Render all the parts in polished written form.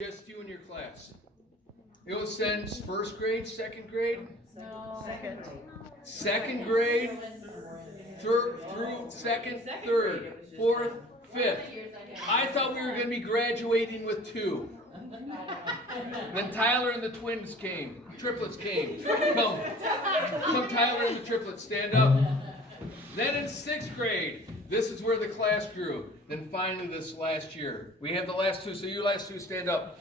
Just you and your class. It was since first grade, second grade? No. Second grade through second, third, fourth, fifth. I thought we were going to be graduating with 2. Then Tyler and the twins came. Triplets came. Come Tyler and the triplets, stand up. Then in 6th grade, this is where the class grew. Then finally this last year. We have the last 2, so you last 2 stand up.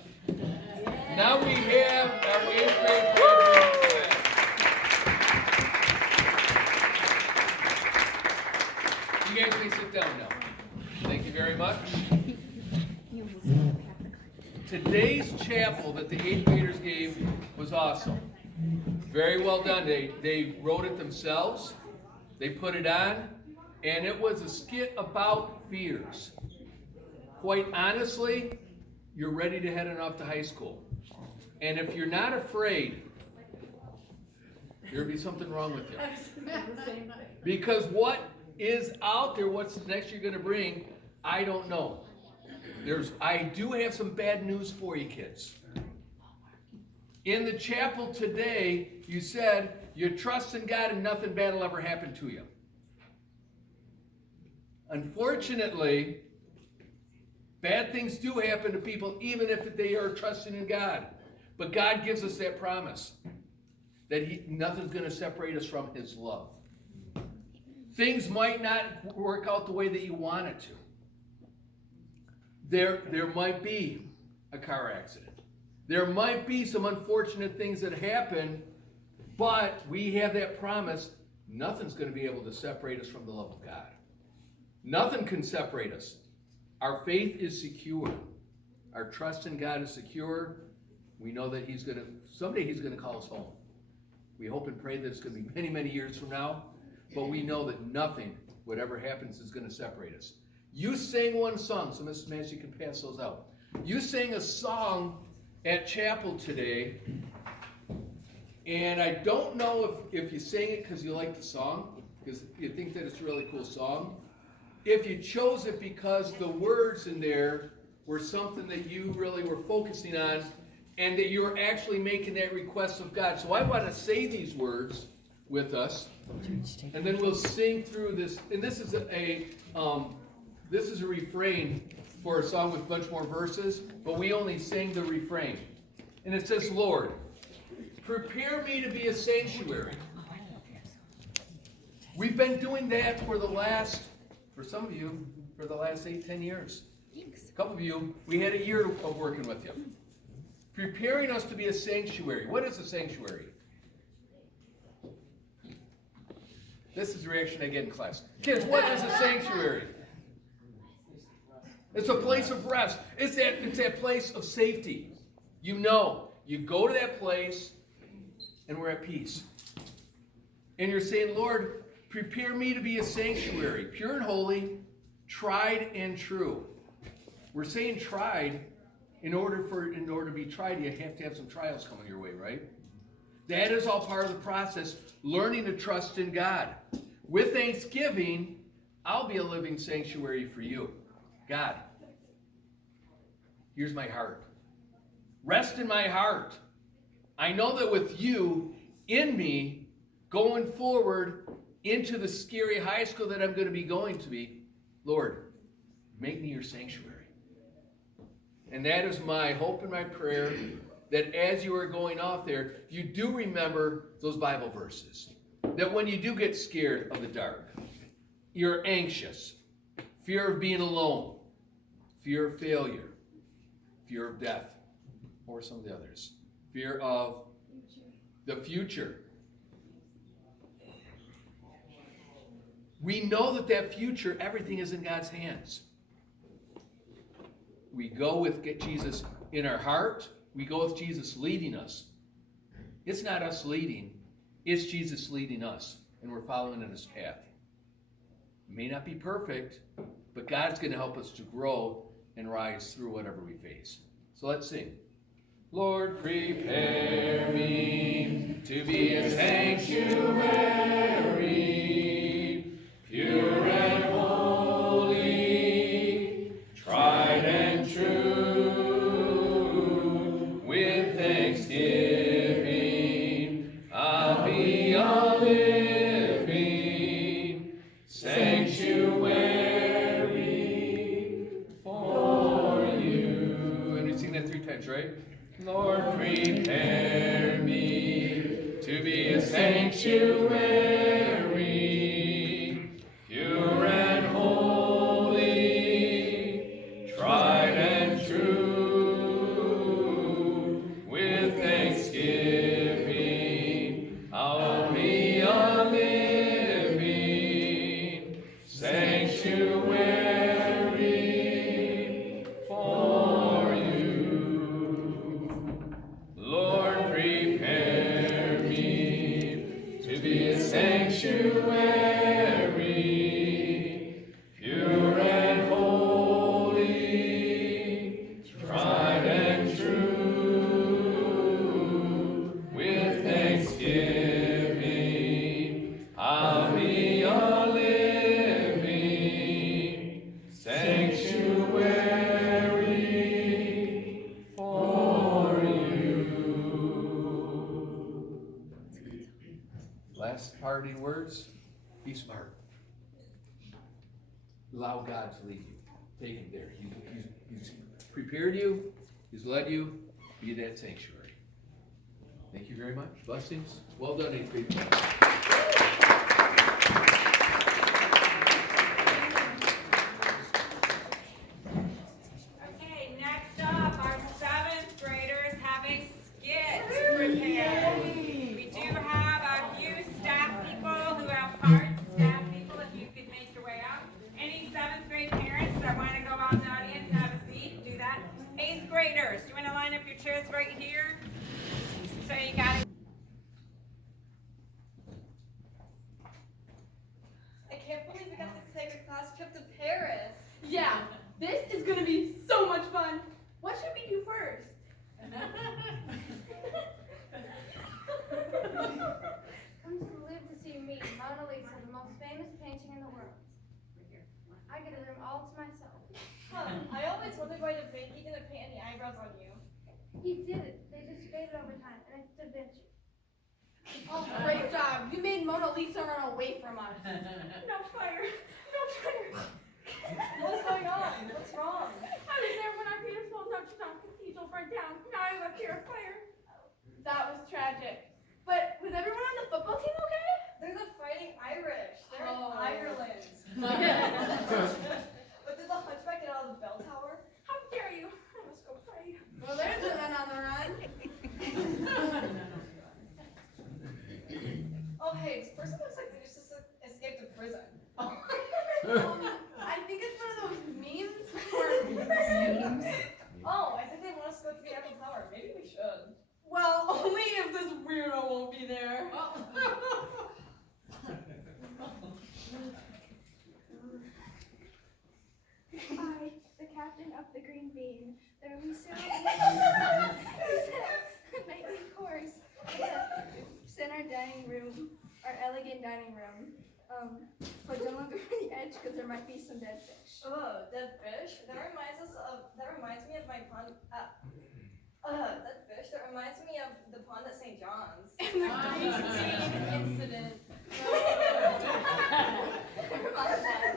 Now we have our 8th grade graduating class. You guys may sit down now. Thank you very much. Today's chapel that the 8th graders gave was awesome. Very well done. They wrote it themselves. They put it on. And it was a skit about fears. Quite honestly, you're ready to head on off to high school. And if you're not afraid, there'll be something wrong with you. Because what is out there, what's the next you're going to bring, I don't know. I do have some bad news for you kids. In the chapel today, you said you trust in God and nothing bad will ever happen to you. Unfortunately, bad things do happen to people even if they are trusting in God. But God gives us that promise that nothing's going to separate us from His love. Things might not work out the way that you want it to. There might be a car accident. There might be some unfortunate things that happen, but we have that promise, nothing's going to be able to separate us from the love of God. Nothing can separate us. Our faith is secure. Our trust in God is secure. We know that someday He's going to call us home. We hope and pray that it's going to be many, many years from now, but we know that nothing, whatever happens, is going to separate us. You sang one song, so Mrs. Massey can pass those out. You sang a song at chapel today, and I don't know if you sang it because you like the song, because you think that it's a really cool song. If you chose it because the words in there were something that you really were focusing on and that you were actually making that request of God. So I want to say these words with us, and then we'll sing through this. And this is a refrain for a song with a bunch more verses, but we only sing the refrain. And it says, Lord, prepare me to be a sanctuary. We've been doing that for some of you, for the last 8-10 years. Thanks. A couple of you, we had a year of working with you. Preparing us to be a sanctuary. What is a sanctuary? This is the reaction I get in class. Kids, what is a sanctuary? It's a place of rest. It's that place of safety. You go to that place and we're at peace. And you're saying, Lord, prepare me to be a sanctuary, pure and holy, tried and true. We're saying tried. In order to be tried, you have to have some trials coming your way, right? That is all part of the process, learning to trust in God. With thanksgiving, I'll be a living sanctuary for you. God, here's my heart. Rest in my heart. I know that with you in me, going forward into the scary high school that I'm going to be going to be, Lord, make me your sanctuary. And that is my hope and my prayer, that as you are going off there, you do remember those Bible verses. That when you do get scared of the dark, you're anxious, fear of being alone, fear of failure, fear of death, or some of the others, fear of the future. We know that future, everything is in God's hands. We go with Jesus in our heart. We go with Jesus leading us. It's not us leading. It's Jesus leading us. And we're following in His path. It may not be perfect, but God's going to help us to grow and rise through whatever we face. So let's sing. Lord, prepare me to be a sanctuary, pure and holy, tried and true. That's right. Lord, prepare me to be a sanctuary, pure and holy, tried and true. With thanksgiving, I'll be a living sanctuary for you. Lord, prepare me to be a sanctuary, pure and holy, tried and true. With thanksgiving, I'll be a living sanctuary for you. Last parting words, be smart. Allow God to lead you. Take him there. He's prepared you. He's led you. Be that sanctuary. Thank you very much. Blessings. Well done, 8th grade. Okay, next up, our 7th graders have a skit prepared. We do have a few staff people who have parts. Staff people, if you could make your way out. Any 7th grade parents that want to go out in the audience and have a seat, do that. 8th graders, do you want to line up your chairs right here? So you got it. I can't believe we got the sacred class trip to Paris. Yeah, this is gonna be so much fun. What should we do first? Come to live to see me, Mona Lisa, the most famous painting in the world. I get a room all to myself. Huh, I always wondered why Da Vinci didn't paint any eyebrows on you. He did it. They just faded over time, and it's Da Vinci. Oh, great job. You made Mona Lisa run away from us. No fire! No fire! What's going on? What's wrong? I was there when our beautiful Notre Dame Cathedral burned down. Now I left here afire. That was tragic. But was everyone on the football team okay? They're the Fighting Irish. They're Oh. in Ireland. But did the hunchback get out of the bell tower? How dare you? I must go pray. Well, there's a man on the run. Oh hey, this person looks like they just escaped a prison. I think it's one of those memes Oh, I think they want us to go to the Eiffel Tower. Maybe we should. well, only if this weirdo won't be there. I, the captain of the Green Bean, the Lucille nightly course, center dining room, our elegant dining room. But don't look over the edge because there might be some dead fish. Oh, dead fish? That reminds me of my pond. Dead fish? That reminds me of the pond at St. John's. And the Green Bean incident. Never mind that.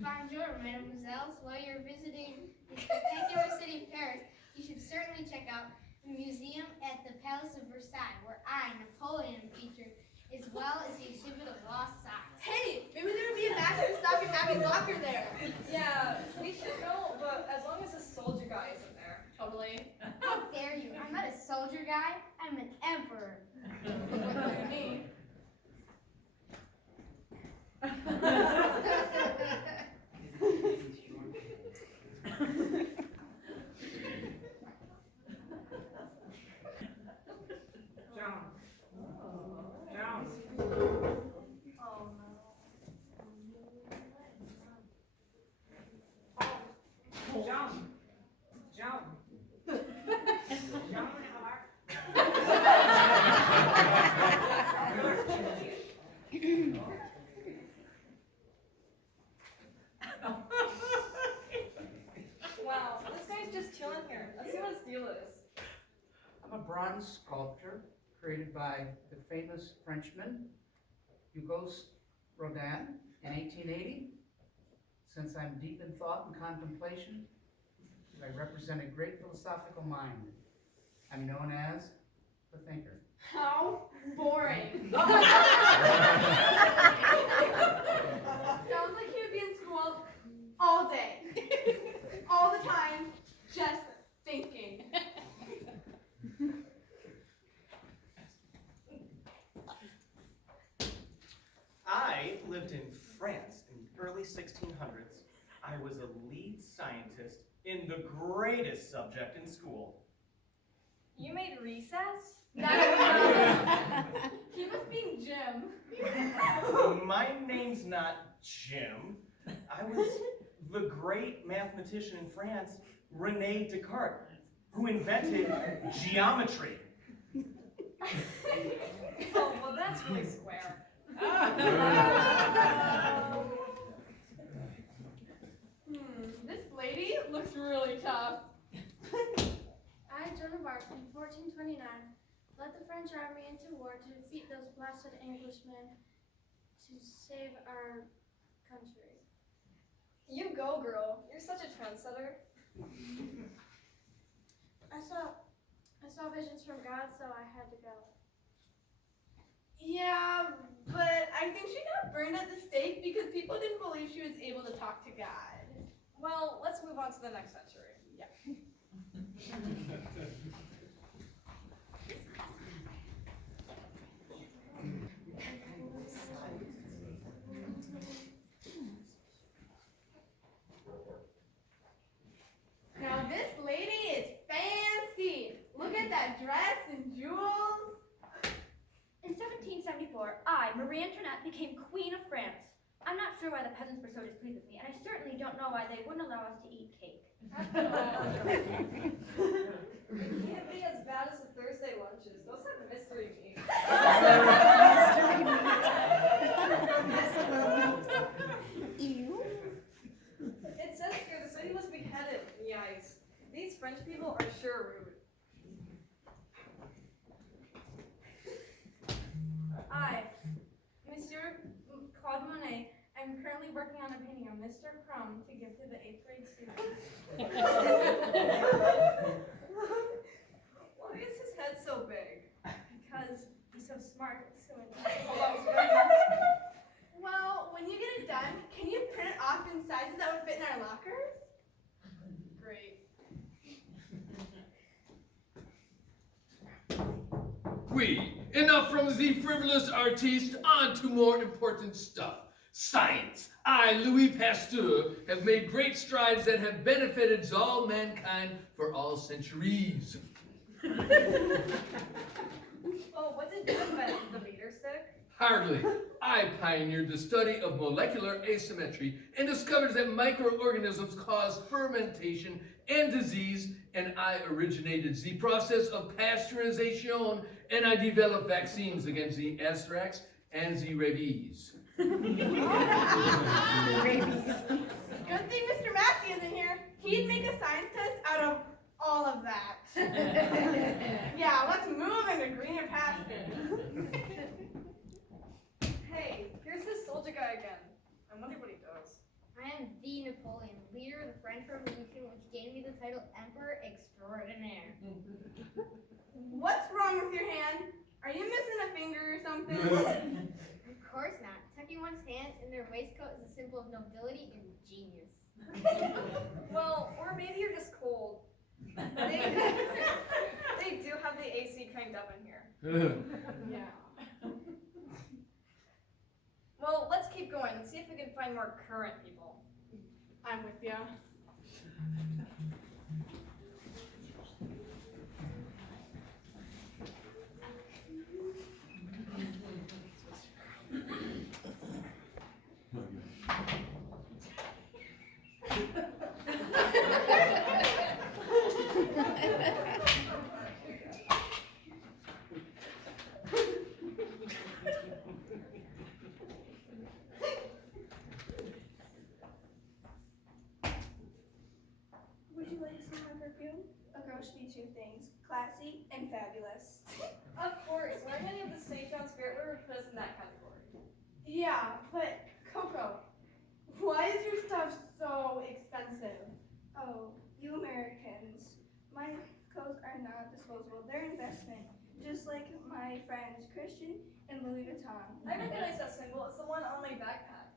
Bonjour, mesdemoiselles. While you're visiting the spectacular city of Paris, you should certainly check out the museum at the Palace of Versailles, where I, Napoleon, am featured, as well as the exhibit of lost socks. Hey, maybe there would be a massive stock in Abby's locker there. Yeah, we should go, but as long as the soldier guy isn't there. Totally. How dare you? I'm not a soldier guy. I'm an emperor. Like me. Wow, this guy's just chilling here. Let's see what his deal is. I'm a bronze sculpture created by the famous Frenchman Auguste Rodin in 1880. since I'm deep in thought and contemplation, I represent a great philosophical mind. I'm known as the thinker. How boring. Sounds like he would be in school all day, all the time, just thinking. I lived in France in the early 1600s. I was a lead scientist in the greatest subject in school. You made recess? He must be Jim. My name's not Jim. I was the great mathematician in France, René Descartes, who invented geometry. Oh, well, that's really square. This lady looks really tough. I, Joan of Arc, in 1429, led the French army into war to defeat those blasted Englishmen to save our country. You go, girl. You're such a trendsetter. I saw visions from God, so I had to go. Yeah, but I think she got burned at the stake because people didn't believe she was able to talk to God. Well, let's move on to the next century. Now this lady is fancy. Look at that dress and jewels. In 1774, I, Marie Antoinette, became Queen of France. I'm not sure why the peasants were so displeased with me, and I certainly don't know why they wouldn't allow us to eat cake. It can't be as bad as the Thursday lunches. Those have mystery meat. It says here the city was beheaded. Yikes. These French people are sure rude. I, Monsieur Claude Monet, am currently working on a painting of Mr. Crumb to give to the 8th grade students. Why is his head so big? Because he's so smart, so well, when you get it done, can you print it off in sizes that would fit in our lockers? Great. Oui, enough from the frivolous artiste, on to more important stuff. Science. I, Louis Pasteur, have made great strides that have benefited all mankind for all centuries. Oh, what did you invent? The meter stick? Hardly. I pioneered the study of molecular asymmetry and discovered that microorganisms cause fermentation and disease, and I originated the process of pasteurization, and I developed vaccines against the anthrax and the rabies. Good thing Mr. Massey isn't here. He'd make a science test out of all of that. Yeah, let's move into greener pastures. Hey, here's this soldier guy again. I wonder what he does. I am the Napoleon, leader of the French Revolution, which gained me the title Emperor Extraordinaire. What's wrong with your hand? Are you missing a finger or something? Of course not. Tucking one's hand in their waistcoat is a symbol of nobility and genius. Well, or maybe you're just cold. They do have the AC cranked up in here. Yeah. Well, let's keep going and see if we can find more current people. I'm with ya. Would you like to see my perfume? A girl should be two things, classy and fabulous. Of course, wearing any of the St. John Spirit would put us in that category. Yeah, but Coco, why is your stuff Oh, you Americans. My clothes are not disposable. They're investment. Just like my friends Christian and Louis Vuitton. I recognize that symbol. It's the one on my backpack.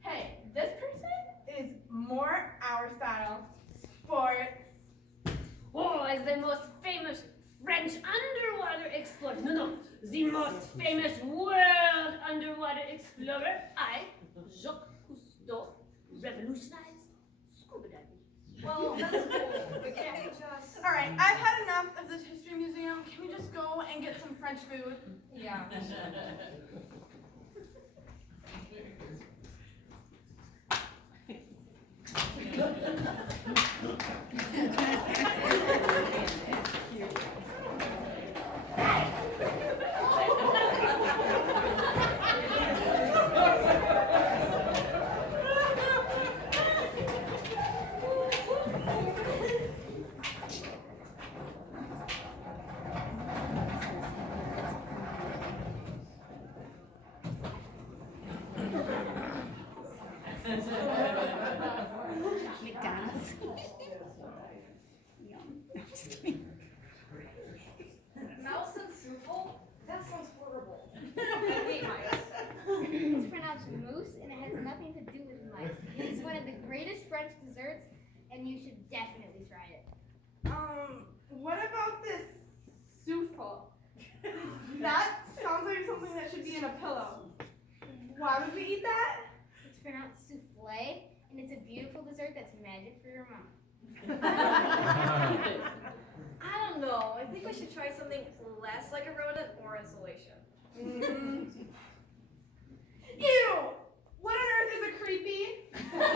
Hey, this person is more our style. Sports. Oh, as the most famous French underwater explorer. No, the most famous world underwater explorer. I, Jacques Cousteau, revolutionized scuba diving. Well, that's cool, but can't we just... All right, I've had enough of this history museum. Can we just go and get some French food? Yeah. McDonald's. Mouse and souffle? That sounds horrible. It's pronounced moose, and it has nothing to do with mice. It is one of the greatest French desserts, and you should definitely try it. What about this souffle? That sounds like something that should be in a pillow. Why would we eat that? It's pronounced souffle, and it's a beautiful dessert that's magic for your mom. I don't know. I think we should try something less like a rodent or insulation. Ew! What on earth is a creepy? Well,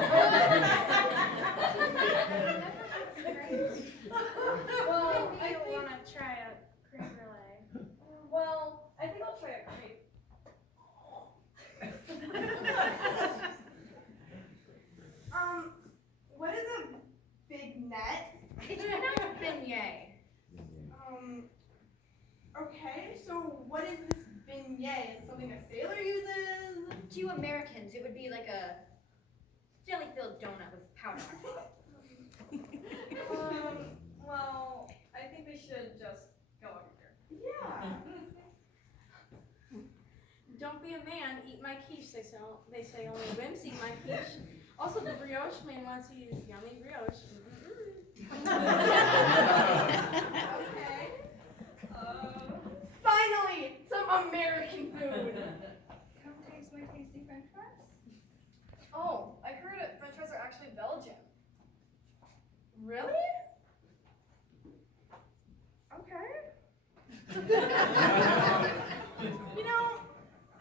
I Maybe you think... want to try a creme brulee. Well, I think I'll try a crepe. What is a big net? It's pronounced beignet. Okay, so what is this beignet? Is it something a sailor uses? To you Americans, it would be like a jelly-filled donut with powder on top. Well, I think we should just go over here. Yeah. Don't be a man, eat my quiche. They say only wimps eat my quiche. Also, the brioche man wants to use yummy brioche. Okay. Finally, some American food. Come taste my tasty French fries. Oh, I heard it. French fries are actually Belgian. Really? Okay. You know,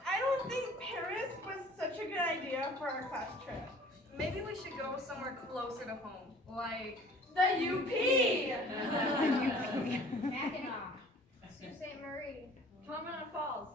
I don't think Paris was such a good idea for our class trip. Maybe we should go somewhere closer to home, like... The UP! Mackinac. Sault Ste. Marie. Promenade Falls.